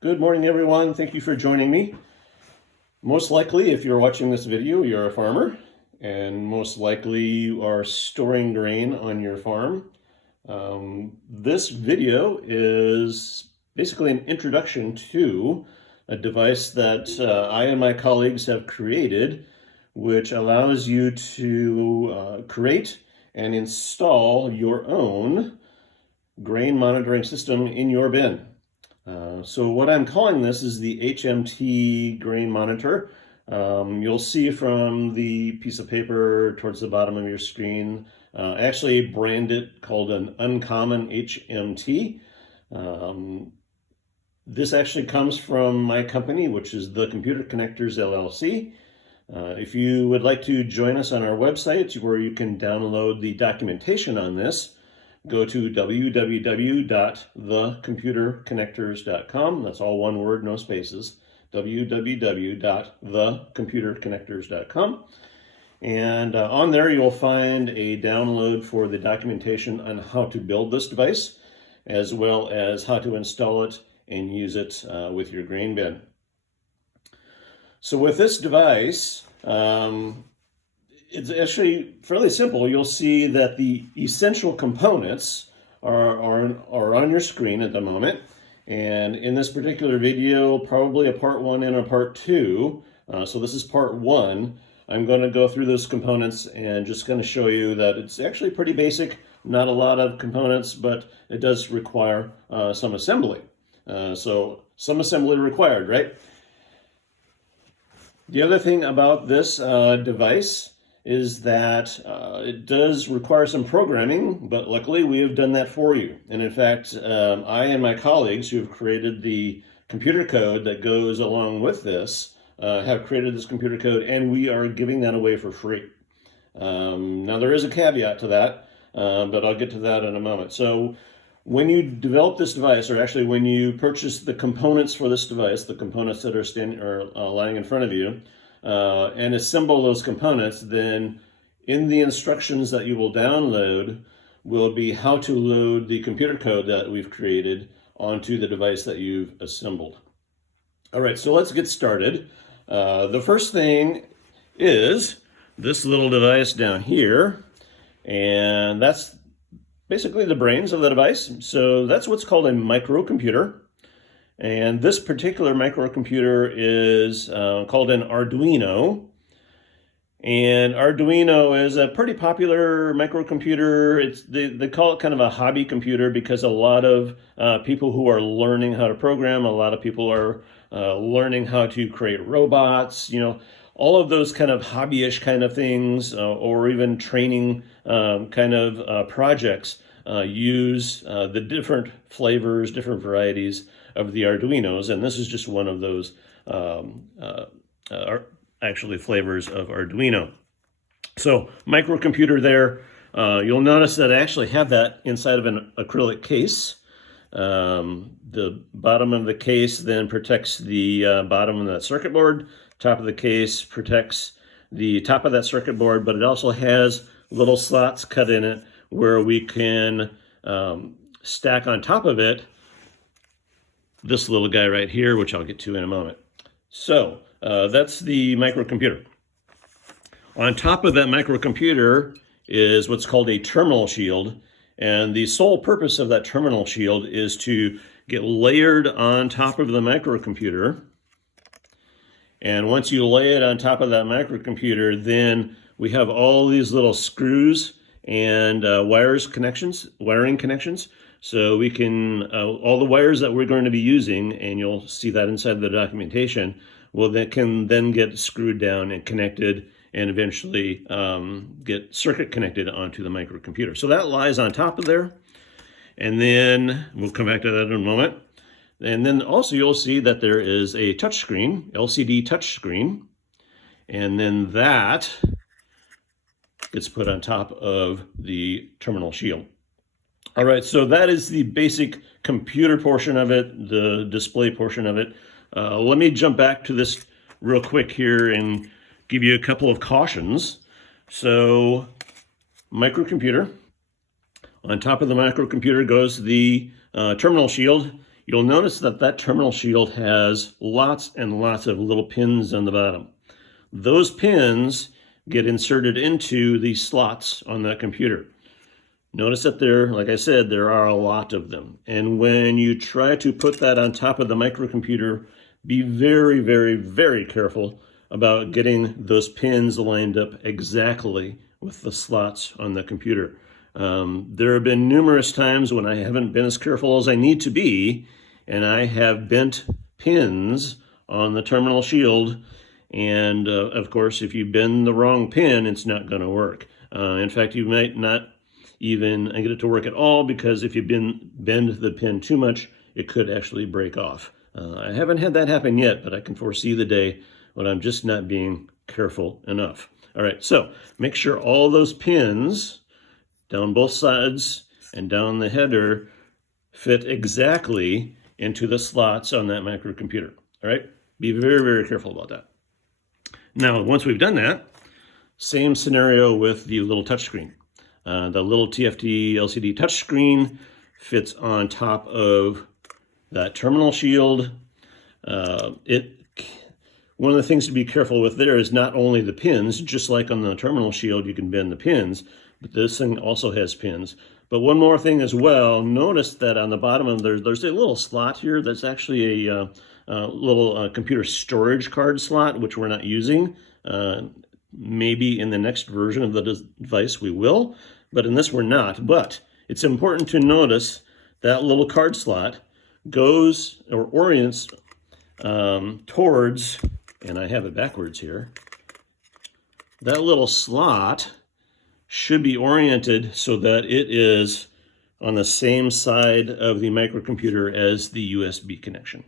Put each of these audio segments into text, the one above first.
Good morning, everyone. Thank you for joining me. Most likely, if you're watching this video, you're a farmer, and most likely you are storing grain on your farm. This video is basically an introduction to a device that I and my colleagues have created, which allows you to create and install your own grain monitoring system in your bin. So what I'm calling this is the HMT grain monitor. You'll see from the piece of paper towards the bottom of your screen, I actually brand it called an uncommon HMT. This actually comes from my company, which is the Computer Connectors LLC. If you would like to join us on our website where you can download the documentation on this, go to www.thecomputerconnectors.com. That's all one word, no spaces. www.thecomputerconnectors.com. And on there you'll find a download for the documentation on how to build this device, as well as how to install it and use it with your grain bin. So with this device, it's actually fairly simple. You'll see that the essential components are on your screen at the moment. And in this particular video, probably a part 1 and a part 2. So this is part 1. I'm going to go through those components and just going to show you that it's actually pretty basic. Not a lot of components, but it does require some assembly. So some assembly required, right? The other thing about this device is that it does require some programming, but luckily we have done that for you. And in fact, I and my colleagues who have created the computer code that goes along with this have created this computer code, and we are giving that away for free. Now there is a caveat to that, but I'll get to that in a moment. So when you develop this device, or actually when you purchase the components for this device, the components that are lying in front of you, and assemble those components, then in the instructions that you will download will be how to load the computer code that we've created onto the device that you've assembled. All right, so let's get started. The first thing is this little device down here, and that's basically the brains of the device. So that's what's called a microcomputer. And this particular microcomputer is called an Arduino. And Arduino is a pretty popular microcomputer. They call it kind of a hobby computer because a lot of people who are learning how to program, a lot of people are learning how to create robots, all of those kind of hobbyish kind of things, or even training kind of projects use the different flavors, different varieties of the Arduinos, and this is just one of those actually flavors of Arduino. So microcomputer there, you'll notice that I actually have that inside of an acrylic case. The bottom of the case then protects the bottom of that circuit board. Top of the case protects the top of that circuit board, but it also has little slots cut in it where we can stack on top of it this little guy right here, which I'll get to in a moment. So that's the microcomputer. On top of that microcomputer is what's called a terminal shield. And the sole purpose of that terminal shield is to get layered on top of the microcomputer. And once you lay it on top of that microcomputer, then we have all these little screws and wiring connections. So we can, all the wires that we're going to be using, and you'll see that inside the documentation, can then get screwed down and connected and eventually get circuit connected onto the microcomputer. So that lies on top of there. And then we'll come back to that in a moment. And then also you'll see that there is a touchscreen, LCD touchscreen. And then that gets put on top of the terminal shield. All right, so that is the basic computer portion of it, the display portion of it. Let me jump back to this real quick here and give you a couple of cautions. So, microcomputer. On top of the microcomputer goes the terminal shield. you'll notice that that terminal shield has lots and lots of little pins on the bottom. Those pins get inserted into the slots on that computer. Notice that there, like I said, there are a lot of them. And when you try to put that on top of the microcomputer, be very, very, very careful about getting those pins lined up exactly with the slots on the computer. There have been numerous times when I haven't been as careful as I need to be, and I have bent pins on the terminal shield. And of course, if you bend the wrong pin, it's not going to work. In fact, you might not even get it to work at all, because if you bend the pin too much, it could actually break off. I haven't had that happen yet, but I can foresee the day when I'm just not being careful enough. All right, so make sure all those pins down both sides and down the header fit exactly into the slots on that microcomputer. All right, be very, very careful about that. Now, once we've done that, same scenario with the little touchscreen. The little TFT LCD touchscreen fits on top of that terminal shield. One of the things to be careful with there is not only the pins, just like on the terminal shield you can bend the pins, but this thing also has pins. But one more thing as well, notice that on the bottom of there's a little slot here that's actually a little computer storage card slot, which we're not using. Maybe in the next version of the device we will, but in this we're not. But it's important to notice that little card slot goes or orients towards, and I have it backwards here, that little slot should be oriented so that it is on the same side of the microcomputer as the USB connection.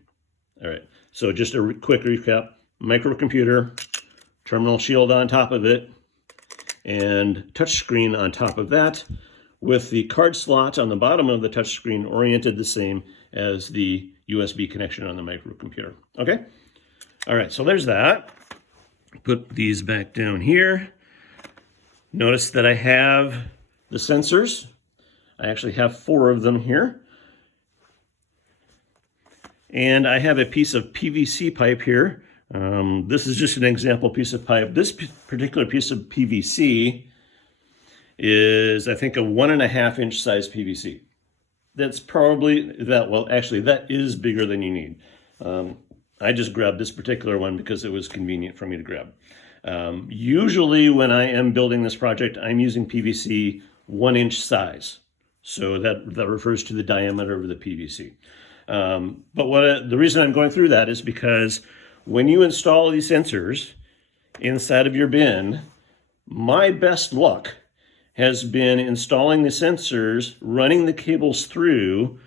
All right, so just a quick recap: microcomputer, terminal shield on top of it, and touchscreen on top of that, with the card slot on the bottom of the touchscreen oriented the same as the USB connection on the microcomputer. Okay? All right, so there's that. Put these back down here. Notice that I have the sensors. I actually have 4 of them here. And I have a piece of PVC pipe here. This is just an example piece of pipe. This particular piece of PVC is, I think, a 1.5-inch size PVC. That's probably that, well, actually, that is bigger than you need. I just grabbed this particular one because it was convenient for me to grab. Usually when I am building this project, I'm using PVC 1-inch size. So that refers to the diameter of the PVC. But the reason I'm going through that is because when you install these sensors inside of your bin, my best luck has been installing the sensors, running the cables through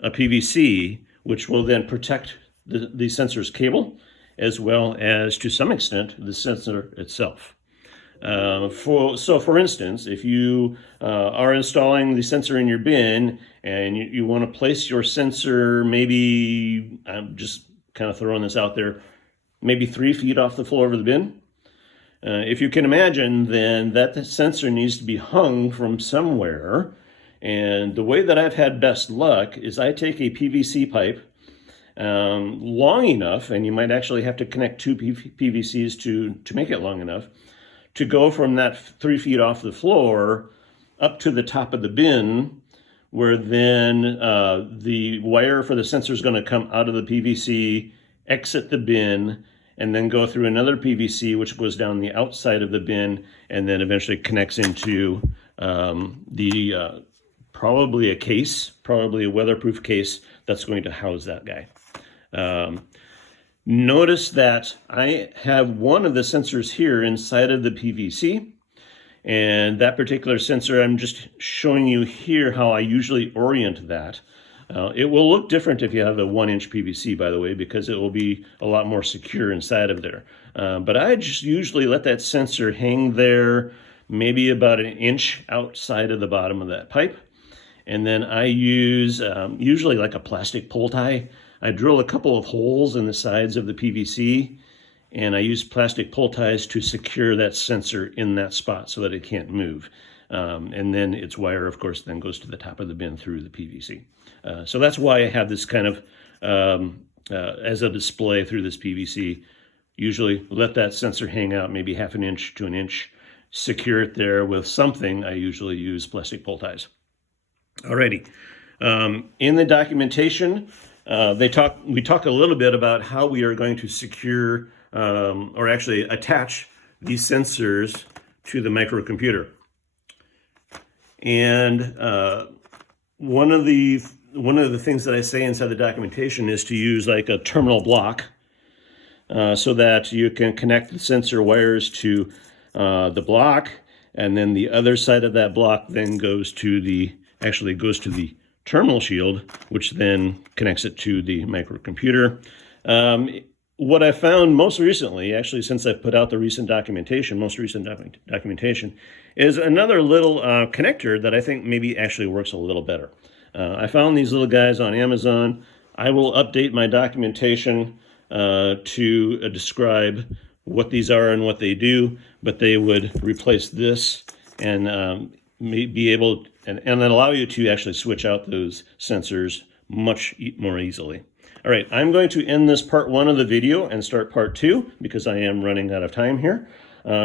a PVC, which will then protect the sensor's cable, as well as, to some extent, the sensor itself. For instance, if you are installing the sensor in your bin and you want to place your sensor, maybe, I'm just kind of throwing this out there, maybe 3 feet off the floor of the bin. If you can imagine, then that sensor needs to be hung from somewhere. And the way that I've had best luck is I take a PVC pipe long enough, and you might actually have to connect 2 PVCs to make it long enough, to go from that 3 feet off the floor up to the top of the bin, where then the wire for the sensor is going to come out of the PVC, exit the bin, and then go through another PVC, which goes down the outside of the bin, and then eventually connects into probably a case, probably a weatherproof case that's going to house that guy. Notice that I have one of the sensors here inside of the PVC, and that particular sensor, I'm just showing you here how I usually orient that. It will look different if you have a 1-inch PVC, by the way, because it will be a lot more secure inside of there. But I just usually let that sensor hang there, maybe about 1 inch outside of the bottom of that pipe. And then I use usually like a plastic pull tie. I drill a couple of holes in the sides of the PVC, and I use plastic pull ties to secure that sensor in that spot so that it can't move. And then its wire, of course, then goes to the top of the bin through the PVC. So that's why I have this kind of as a display through this PVC. Usually let that sensor hang out maybe 1/2 inch to 1 inch. Secure it there with something. I usually use plastic pull ties. Alrighty. In the documentation, we talk a little bit about how we are going to secure or actually attach these sensors to the microcomputer. And one of the things that I say inside the documentation is to use like a terminal block so that you can connect the sensor wires to the block, and then the other side of that block then goes to the terminal shield, which then connects it to the microcomputer. What I found most recently, actually since I've put out the most recent documentation, is another little connector that I think maybe actually works a little better. I found these little guys on Amazon. I will update my documentation to describe what these are and what they do, but they would replace this and be able and then allow you to actually switch out those sensors much more easily. All right, I'm going to end this part 1 of the video and start part 2 because I am running out of time here.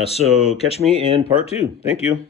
So catch me in part 2. Thank you.